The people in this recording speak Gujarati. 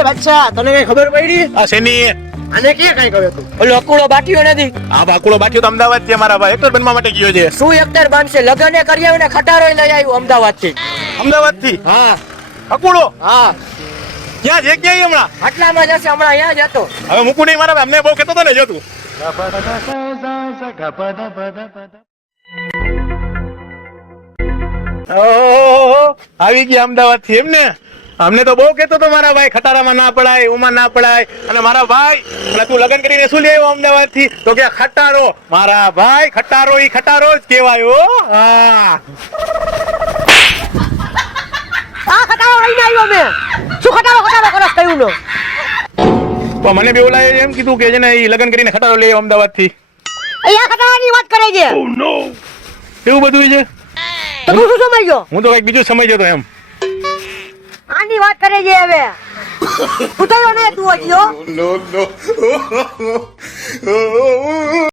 એ બચ્ચા તને કઈ ખબર પડી? આ શેની આને કે કઈ કહ્યું તું? ઓલો અકુડો બાટીઓ નથી. આ બાકુડો બાટીઓ તો અમદાવાદ થી મારા ભાઈ એક્ટર બનવા માટે ગયો છે. શું એક્ટર બનશે? લગને કરી આવીને ખટારોય લઈ આવ્યું અમદાવાદ થી. અમદાવાદ થી હા અકુડો હા ક્યાં છે ક્યાં હમણાં? આટલામાં જશે હમણાં અહીંયા જ હતો. હવે મૂકું નહીં મારા ભાઈ, અમને બહુ કહેતો હતો ને જો તું. ઓહો, આવી ગયા અમદાવાદ થી એમ ને? અમને તો બહુ કહેતો હતો મારા ભાઈ ખટારામાં ના પડાય, ઓમાં ના પડાય. અને મારા ભાઈ અને તું લગ્ન કરીને શું લઈ આવ્યો અમદાવાદ થી? તો કે ખટારો. મારા ભાઈ ખટારો ઈ ખટારો જ કહેવાય હો. હા આ ખટારો લઈને આવ્યો મેં. શું ખટારો કરસ કહ્યું નો? પણ મને બી ઓલા એમ કીધું કે છે ને ઈ લગ્ન કરીને ખટારો લઈ આવ્યો અમદાવાદ થી. અહીંયા ખટારાની વાત કરે છે. એવું બધું છે? તો તું શું સમજ્યો? હું તો કઈક બીજું સમજ્યો તો એમ. આની વાત કરે છે હવે. ઉતર્યો ને તું હજી હો.